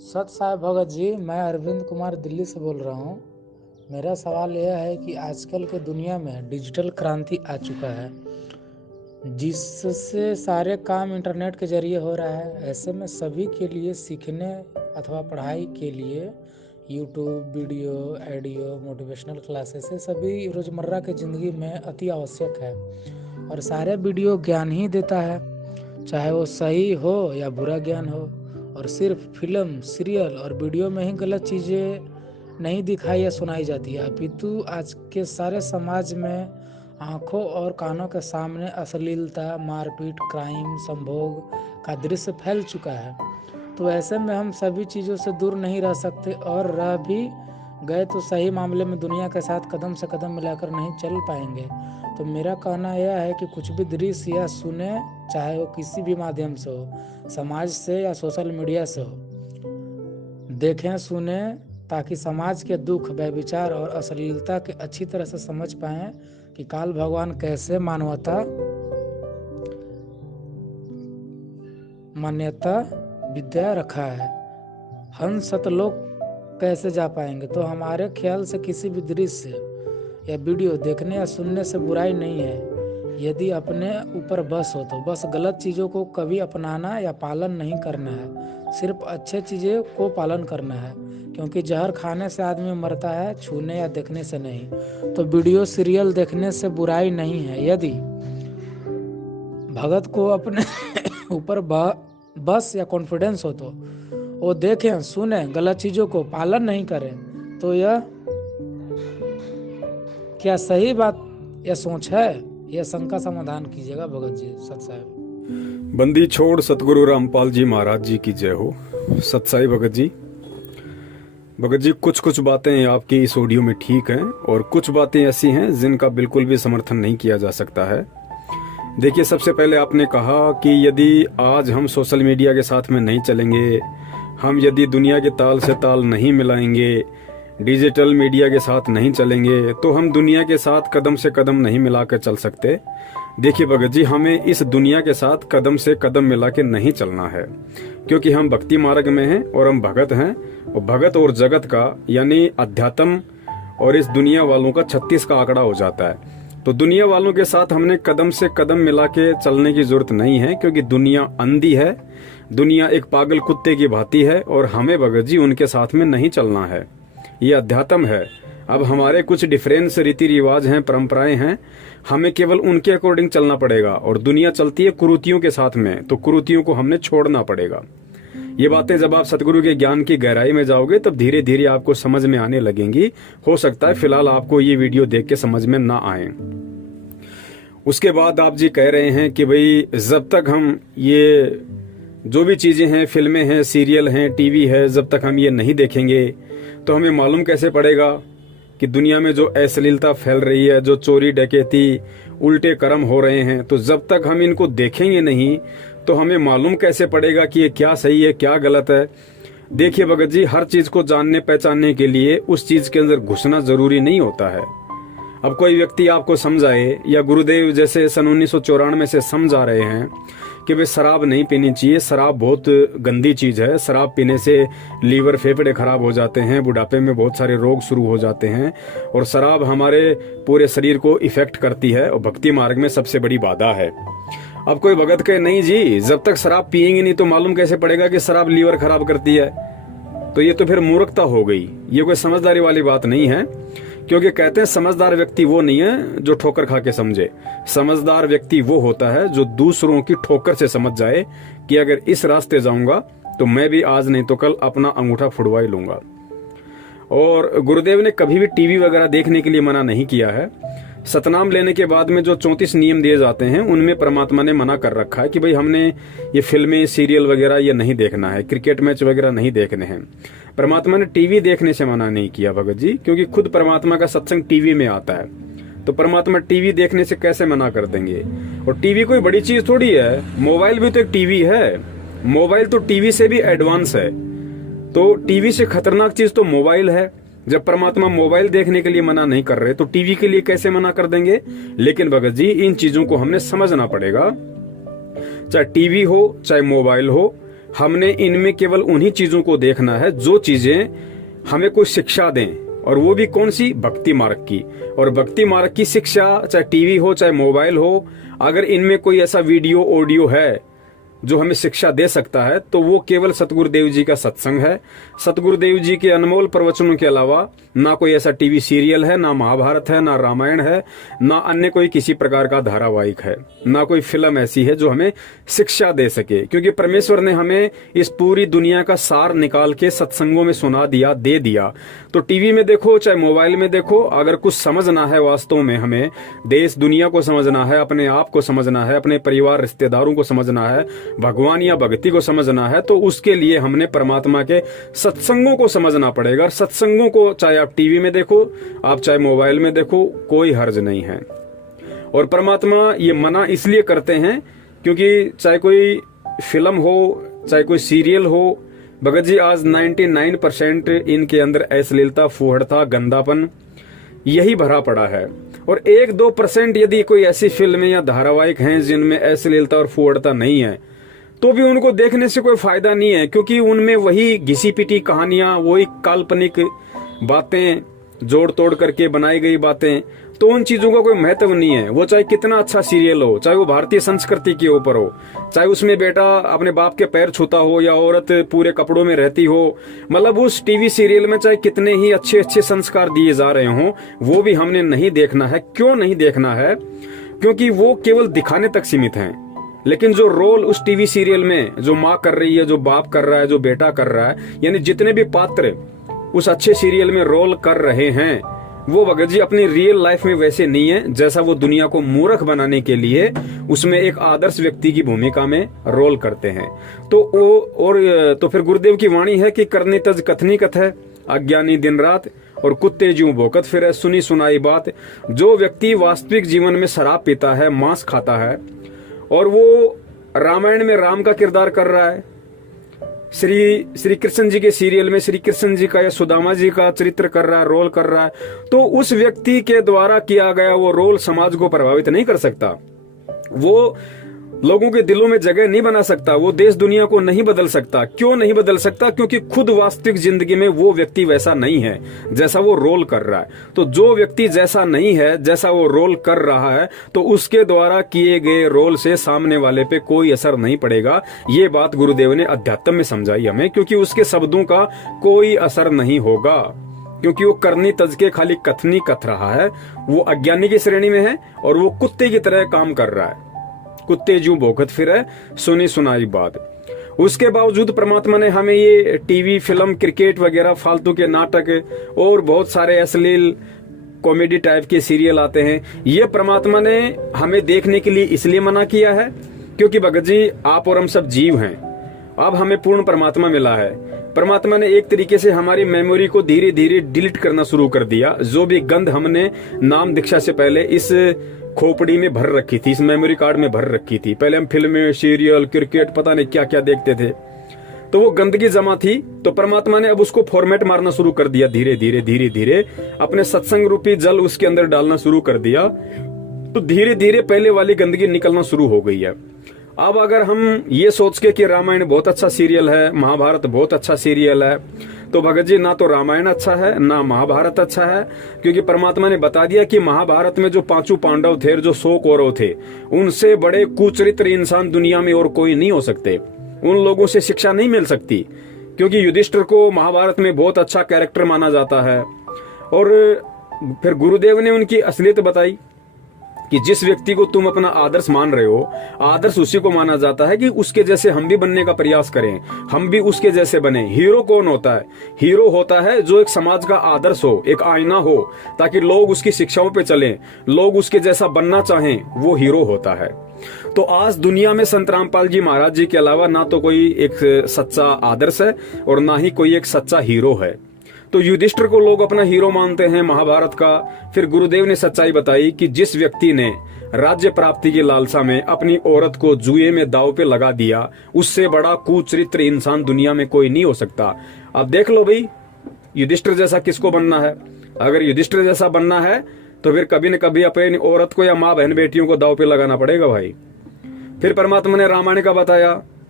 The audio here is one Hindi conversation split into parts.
सत साई भगत जी, मैं अरविंद कुमार दिल्ली से बोल रहा हूँ। मेरा सवाल यह है कि आजकल के दुनिया में डिजिटल क्रांति आ चुका है, जिससे सारे काम इंटरनेट के जरिए हो रहा है। ऐसे में सभी के लिए सीखने अथवा पढ़ाई के लिए YouTube video, audio, motivational classes ये सभी रोज़मर्रा की ज़िंदगी में अति आवश्यक है। और सारे वीडियो ज्ञान ही देता है, चाहे वो सही हो या बुरा ज्ञान हो। और सिर्फ फिल्म, सीरियल और वीडियो में ही गलत चीज़ें नहीं दिखाई या सुनाई जाती है, अपितु आज के सारे समाज में आंखों और कानों के सामने अश्लीलता, मारपीट, क्राइम, संभोग का दृश्य फैल चुका है। तो ऐसे में हम सभी चीज़ों से दूर नहीं रह सकते, और रह भी गए तो सही मामले में दुनिया के साथ कदम से कदम मिलाकर नहीं चल पाएंगे। तो मेरा कहना यह है कि कुछ भी दृश्य या सुने, चाहे वो किसी भी माध्यम से हो, समाज से या सोशल मीडिया से हो, देखें सुने, ताकि समाज के दुख, व्यभिचार और अश्लीलता के अच्छी तरह से समझ पाएं कि काल भगवान कैसे मान्यता विद्या रखा है, हम सतलोक कैसे जा पाएंगे। तो हमारे ख्याल से किसी भी दृश्य या वीडियो देखने या सुनने से बुराई नहीं है, यदि अपने ऊपर बस हो तो। बस गलत चीज़ों को कभी अपनाना या पालन नहीं करना है, सिर्फ अच्छे चीज़ों को पालन करना है, क्योंकि जहर खाने से आदमी मरता है, छूने या देखने से नहीं। तो वीडियो, सीरियल देखने से बुराई नहीं है, यदि भगत को अपने ऊपर बस या कॉन्फिडेंस हो तो वो देखें सुने, गलत चीज़ों को पालन नहीं करें। तो यह क्या सही बात या सोच है? यह शंका समाधान कीजिएगा भगत जी। सत साहिब। बंदी छोड़ सतगुरु रामपाल जी महाराज जी की जय हो। सत साई भगत जी। भगत जी, कुछ कुछ बातें आपकी इस ऑडियो में ठीक हैं और कुछ बातें ऐसी हैं जिनका बिल्कुल भी समर्थन नहीं किया जा सकता है। देखिए, सबसे पहले आपने कहा कि यदि आज हम सोशल मीडिया के साथ में नहीं चलेंगे, हम यदि दुनिया के ताल से ताल नहीं मिलाएंगे, डिजिटल मीडिया के साथ नहीं चलेंगे, तो हम दुनिया के साथ कदम से कदम नहीं मिलाकर चल सकते। देखिए भगत जी, हमें इस दुनिया के साथ कदम से कदम मिला के नहीं चलना है, क्योंकि हम भक्ति मार्ग में हैं और हम भगत हैं। और भगत और जगत का यानी अध्यात्म और इस दुनिया वालों का 36 का आंकड़ा हो जाता है। तो दुनिया वालों के साथ हमने कदम से कदम मिला के चलने की जरूरत नहीं है, क्योंकि दुनिया अंधी है, दुनिया एक पागल कुत्ते की भांति है, और हमें भगत जी उनके साथ में नहीं चलना है। ये अध्यात्म है। अब हमारे कुछ डिफरेंस रीति रिवाज हैं, परंपराएं हैं, हमें केवल उनके अकॉर्डिंग चलना पड़ेगा। और दुनिया चलती है कुरीतियों के साथ में, तो कुरीतियों को हमने छोड़ना पड़ेगा। ये बातें जब आप सतगुरु के ज्ञान की गहराई में जाओगे तब धीरे धीरे आपको समझ में आने लगेंगी। हो सकता है फिलहाल आपको ये वीडियो देख के समझ में ना आए। उसके बाद आप जी कह रहे हैं कि भाई जब तक हम ये जो भी चीजें हैं, फिल्में हैं, सीरियल हैं, टीवी है, जब तक हम ये नहीं देखेंगे तो हमें मालूम कैसे पड़ेगा कि दुनिया में जो अश्लीलता फैल रही है, जो चोरी डकैती, उल्टे कर्म हो रहे हैं, तो जब तक हम इनको देखेंगे नहीं तो हमें मालूम कैसे पड़ेगा कि ये क्या सही है, क्या गलत है। देखिए भगत जी, हर चीज को जानने पहचानने के लिए उस चीज के अंदर घुसना जरूरी नहीं होता है। अब कोई व्यक्ति आपको समझाए, या गुरुदेव जैसे सन 1994 से समझा रहे हैं कि भाई शराब नहीं पीनी चाहिए, शराब बहुत गंदी चीज है, शराब पीने से लीवर, फेफड़े खराब हो जाते हैं, बुढ़ापे में बहुत सारे रोग शुरू हो जाते हैं, और शराब हमारे पूरे शरीर को इफेक्ट करती है और भक्ति मार्ग में सबसे बड़ी बाधा है। अब कोई भगत कहे नहीं जी, जब तक शराब पियेंगे नहीं तो मालूम कैसे पड़ेगा कि शराब लीवर खराब करती है, तो ये तो फिर मूर्खता हो गई। ये कोई समझदारी वाली बात नहीं है, क्योंकि कहते हैं समझदार व्यक्ति वो नहीं है जो ठोकर खा के समझे। समझदार व्यक्ति वो होता है जो दूसरों की ठोकर से समझ जाए कि अगर इस रास्ते जाऊंगा तो मैं भी आज नहीं तो कल अपना अंगूठा फुड़वा ही लूंगा। और गुरुदेव ने कभी भी टीवी वगैरह देखने के लिए मना नहीं किया है। सतनाम लेने के बाद में जो 34 नियम दिए जाते हैं उनमें परमात्मा ने मना कर रखा है कि भाई हमने ये फिल्में, सीरियल वगैरह ये नहीं देखना है, क्रिकेट मैच वगैरह नहीं देखने हैं। परमात्मा ने टीवी देखने से मना नहीं किया भगत जी, क्योंकि खुद परमात्मा का सत्संग टीवी में आता है, तो परमात्मा टीवी देखने से कैसे मना कर देंगे। और टीवी कोई बड़ी चीज थोड़ी है, मोबाइल भी तो एक टीवी है, मोबाइल तो टीवी से भी एडवांस है। तो टीवी से खतरनाक चीज तो मोबाइल है। जब परमात्मा मोबाइल देखने के लिए मना नहीं कर रहे तो टीवी के लिए कैसे मना कर देंगे। लेकिन भगत जी, इन चीजों को हमने समझना पड़ेगा। चाहे टीवी हो, चाहे मोबाइल हो, हमने इनमें केवल उन्हीं चीजों को देखना है जो चीजें हमें कोई शिक्षा दें, और वो भी कौन सी? भक्ति मार्ग की। और भक्ति मार्ग की शिक्षा, चाहे टीवी हो चाहे मोबाइल हो, अगर इनमें कोई ऐसा वीडियो ऑडियो है जो हमें शिक्षा दे सकता है तो वो केवल सतगुरुदेव जी का सत्संग है। सतगुरुदेव जी के अनमोल प्रवचनों के अलावा ना कोई ऐसा टीवी सीरियल है, ना महाभारत है, ना रामायण है, ना अन्य कोई किसी प्रकार का धारावाहिक है, ना कोई फिल्म ऐसी है जो हमें शिक्षा दे सके। क्योंकि परमेश्वर ने हमें इस पूरी दुनिया का सार निकाल के सत्संगों में सुना दिया, दे दिया। तो टीवी में देखो चाहे मोबाइल में देखो, अगर कुछ समझना है वास्तव में, हमें देश दुनिया को समझना है, अपने आप को समझना है, अपने परिवार रिश्तेदारों को समझना है, भगवान या भक्ति को समझना है, तो उसके लिए हमने परमात्मा के सत्संगों को समझना पड़ेगा। और सत्संगों को चाहे आप टीवी में देखो, आप चाहे मोबाइल में देखो, कोई हर्ज नहीं है। और परमात्मा ये मना इसलिए करते हैं क्योंकि चाहे कोई फिल्म हो चाहे कोई सीरियल हो, भगत जी आज 99% इनके अंदर अश्लीलता, फूहड़ता, गंदापन यही भरा पड़ा है। और 1-2% यदि कोई ऐसी फिल्में या धारावाहिक हैं जिनमें अश्लीलता और फूहड़ता नहीं है, तो भी उनको देखने से कोई फायदा नहीं है, क्योंकि उनमें वही घिसी पिटी कहानियां, वही काल्पनिक बातें, जोड़ तोड़ करके बनाई गई बातें, तो उन चीजों का कोई महत्व नहीं है। वो चाहे कितना अच्छा सीरियल हो, चाहे वो भारतीय संस्कृति के ऊपर हो, चाहे उसमें बेटा अपने बाप के पैर छूता हो या औरत पूरे कपड़ों में रहती हो, मतलब उस टीवी सीरियल में चाहे कितने ही अच्छे अच्छे संस्कार दिए जा रहे हों, वो भी हमने नहीं देखना है। क्यों नहीं देखना है? क्योंकि वो केवल दिखाने तक सीमित हैं। लेकिन जो रोल उस टीवी सीरियल में जो माँ कर रही है, जो बाप कर रहा है, जो बेटा कर रहा है, यानी जितने भी पात्र उस अच्छे सीरियल में रोल कर रहे हैं, वो भगत जी अपनी रियल लाइफ में वैसे नहीं है, जैसा वो दुनिया को मूर्ख बनाने के लिए उसमें एक आदर्श व्यक्ति की भूमिका में रोल करते हैं। तो फिर गुरुदेव की वाणी है कि करनी तज कथनी कथ है, अज्ञानी दिन रात और कुत्ते ज्यों भौंकत फिरे, सुनी सुनाई बात। जो व्यक्ति वास्तविक जीवन में शराब पीता है, मांस खाता है, और वो रामायण में राम का किरदार कर रहा है, श्री कृष्ण जी के सीरियल में श्री कृष्ण जी का या सुदामा जी का चरित्र कर रहा है, रोल कर रहा है, तो उस व्यक्ति के द्वारा किया गया वो रोल समाज को प्रभावित नहीं कर सकता, वो लोगों के दिलों में जगह नहीं बना सकता, वो देश दुनिया को नहीं बदल सकता। क्यों नहीं बदल सकता? क्योंकि खुद वास्तविक जिंदगी में वो व्यक्ति वैसा नहीं है जैसा वो रोल कर रहा है। तो जो व्यक्ति जैसा नहीं है, जैसा वो रोल कर रहा है, तो उसके द्वारा किए गए रोल से सामने वाले पे कोई असर नहीं पड़ेगा। ये बात गुरुदेव ने अध्यात्म में समझाई हमें, क्योंकि उसके शब्दों का कोई असर नहीं होगा, क्योंकि वो करनी तज के खाली कथनी कथ रहा है, वो अज्ञानी की श्रेणी में है और वो कुत्ते की तरह काम कर रहा है। कुत्ते ज्यों भौंकत फिरे, सुनी सुनाई बात। उसके बावजूद परमात्मा ने हमें ये टीवी, फिल्म, क्रिकेट वगैरह फालतू के नाटक और बहुत सारे अश्लील कॉमेडी टाइप के सीरियल आते हैं, ये परमात्मा ने हमें देखने के लिए इसलिए मना किया है क्योंकि भगत जी आप और हम सब जीव हैं। अब हमें पूर्ण परमात्मा मिला है। परमात्मा ने एक तरीके से हमारी मेमोरी को धीरे धीरे डिलीट करना शुरू कर दिया। जो भी गंध हमने नाम दीक्षा से पहले इस खोपड़ी में भर रखी थी, इस मेमोरी कार्ड में भर रखी थी, पहले हम फिल्में, सीरियल, क्रिकेट, पता नहीं क्या क्या देखते थे, तो वो गंदगी जमा थी। तो परमात्मा ने अब उसको फॉर्मेट मारना शुरू कर दिया, धीरे धीरे धीरे धीरे अपने सत्संग रूपी जल उसके अंदर डालना शुरू कर दिया। तो धीरे धीरे पहले वाली गंदगी निकलना शुरू हो गई है। अब अगर हम ये सोच के कि रामायण बहुत अच्छा सीरियल है, महाभारत बहुत अच्छा सीरियल है, तो भगत जी ना तो रामायण अच्छा है ना महाभारत अच्छा है, क्योंकि परमात्मा ने बता दिया कि महाभारत में जो 5 पांडव थे, जो 100 कौरव थे, उनसे बड़े कुचरित्र इंसान दुनिया में और कोई नहीं हो सकते। उन लोगों से शिक्षा नहीं मिल सकती, क्योंकि युधिष्ठिर को महाभारत में बहुत अच्छा कैरेक्टर माना जाता है। और फिर गुरुदेव ने उनकी असलियत बताई कि जिस व्यक्ति को तुम अपना आदर्श मान रहे हो, आदर्श उसी को माना जाता है कि उसके जैसे हम भी बनने का प्रयास करें, हम भी उसके जैसे बने। हीरो कौन होता है? हीरो होता है जो एक समाज का आदर्श हो, एक आईना हो, ताकि लोग उसकी शिक्षाओं पे चलें, लोग उसके जैसा बनना चाहें, वो हीरो होता है। तो आज दुनिया में संत रामपाल जी महाराज जी के अलावा ना तो कोई एक सच्चा आदर्श है और ना ही कोई एक सच्चा हीरो है। तो युधिष्ठिर को लोग अपना हीरो मानते हैं महाभारत का। फिर गुरुदेव ने सच्चाई बताई कि जिस व्यक्ति ने राज्य प्राप्ति की लालसा में अपनी औरत को जुए में दांव पे लगा दिया, उससे बड़ा कुचरित्र इंसान दुनिया में कोई नहीं हो सकता। अब देख लो भाई, युधिष्ठिर जैसा किसको बनना है? अगर युधिष्ठिर जैसा बनना है तो फिर कभी न कभी अपनी औरत को या माँ बहन बेटियों को दांव पे लगाना पड़ेगा भाई। फिर परमात्मा ने रामायण का बताया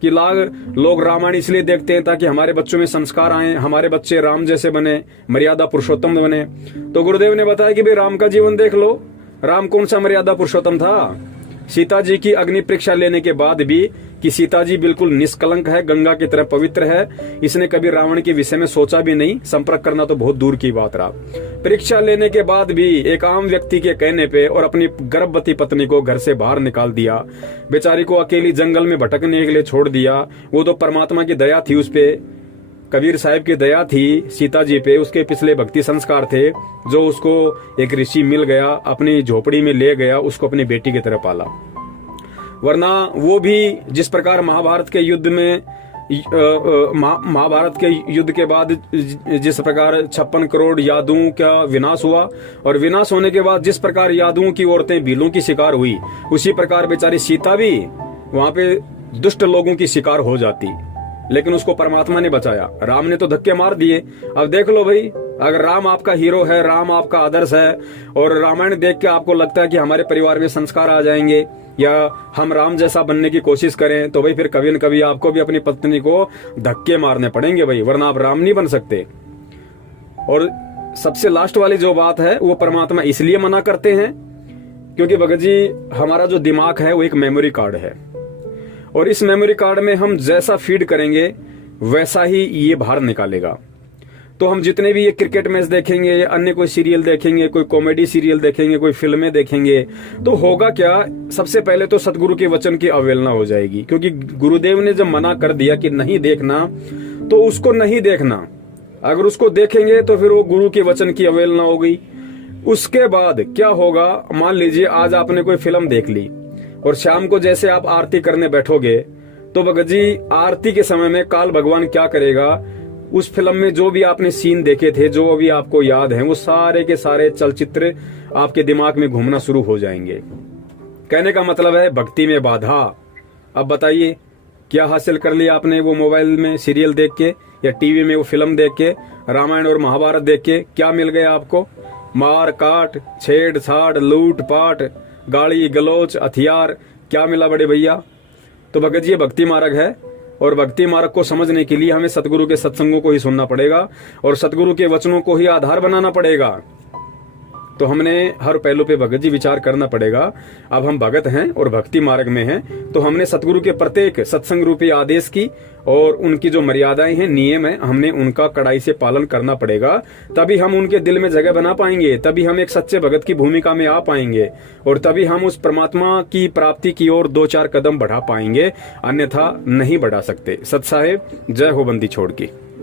कि लोग रामायण इसलिए देखते हैं ताकि हमारे बच्चों में संस्कार आए, हमारे बच्चे राम जैसे बने, मर्यादा पुरुषोत्तम बने। तो गुरुदेव ने बताया कि भाई राम का जीवन देख लो, राम कौन सा मर्यादा पुरुषोत्तम था। सीता जी की अग्नि परीक्षा लेने के बाद भी कि सीता जी बिल्कुल निष्कलंक है, गंगा की तरह पवित्र है, इसने कभी रावण के विषय में सोचा भी नहीं, संपर्क करना तो बहुत दूर की बात रहा। परीक्षा लेने के बाद भी एक आम व्यक्ति के कहने पे और अपनी गर्भवती पत्नी को घर से बाहर निकाल दिया, बेचारी को अकेली जंगल में भटकने के लिए छोड़ दिया। वो तो परमात्मा की दया थी उस पे, कबीर साहिब की दया थी सीता जी पे, उसके पिछले भक्ति संस्कार थे, जो उसको एक ऋषि मिल गया, अपनी झोपड़ी में ले गया, उसको अपनी बेटी की तरह पाला। वरना वो भी जिस प्रकार महाभारत के युद्ध में महाभारत के युद्ध के बाद जिस प्रकार 56 करोड़ यादवों का विनाश हुआ, और विनाश होने के बाद जिस प्रकार यादवों की औरतें भीलों की शिकार हुई, उसी प्रकार बेचारी सीता भी वहां पे दुष्ट लोगों की शिकार हो जाती, लेकिन उसको परमात्मा ने बचाया। राम ने तो धक्के मार दिए। अब देख लो भाई, अगर राम आपका हीरो है, राम आपका आदर्श है, और रामायण देख के आपको लगता है कि हमारे परिवार में संस्कार आ जाएंगे या हम राम जैसा बनने की कोशिश करें, तो भाई फिर कभी न कभी आपको भी अपनी पत्नी को धक्के मारने पड़ेंगे भाई, वरना आप राम नहीं बन सकते। और सबसे लास्ट वाली जो बात है, वो परमात्मा इसलिए मना करते हैं क्योंकि भगत जी हमारा जो दिमाग है वो एक मेमोरी कार्ड है, और इस मेमोरी कार्ड में हम जैसा फीड करेंगे वैसा ही ये बाहर निकालेगा। तो हम जितने भी ये क्रिकेट मैच देखेंगे या अन्य कोई सीरियल देखेंगे, कोई कॉमेडी सीरियल देखेंगे, कोई फिल्में देखेंगे, तो होगा क्या, सबसे पहले तो सतगुरु के वचन की अवहेलना हो जाएगी, क्योंकि गुरुदेव ने जब मना कर दिया कि नहीं देखना, तो उसको नहीं देखना। अगर उसको देखेंगे तो फिर वो गुरु के वचन की अवहेलना हो गई। उसके बाद क्या होगा, मान लीजिए आज आपने कोई फिल्म देख ली और शाम को जैसे आप आरती करने बैठोगे, तो भगत जी आरती के समय में काल भगवान क्या करेगा, उस फिल्म में जो भी आपने सीन देखे थे, जो अभी आपको याद है, वो सारे के सारे चलचित्र आपके दिमाग में घूमना शुरू हो जाएंगे। कहने का मतलब है भक्ति में बाधा। अब बताइए क्या हासिल कर लिया आपने वो मोबाइल में सीरियल देख के या टीवी में वो फिल्म देख के, रामायण और महाभारत देख के? क्या मिल गया आपको? मार काट, छेड़छाड़, लूट पाट, गाली गलोच, हथियार, क्या मिला बड़े भैया? तो भगत जी ये भक्ति मार्ग है, और भक्ति मार्ग को समझने के लिए हमें सतगुरु के सत्संगों को ही सुनना पड़ेगा और सतगुरु के वचनों को ही आधार बनाना पड़ेगा। तो हमने हर पहलू पे भगत जी विचार करना पड़ेगा। अब हम भगत हैं और भक्ति मार्ग में हैं, तो हमने सतगुरु के प्रत्येक सत्संग रूपी आदेश की और उनकी जो मर्यादाएं हैं, नियम है, हमने उनका कड़ाई से पालन करना पड़ेगा। तभी हम उनके दिल में जगह बना पाएंगे, तभी हम एक सच्चे भगत की भूमिका में आ पाएंगे, और तभी हम उस परमात्मा की प्राप्ति की ओर 2-4 कदम बढ़ा पाएंगे, अन्यथा नहीं बढ़ा सकते। सत साहेब, जय हो बंदी छोड़ की।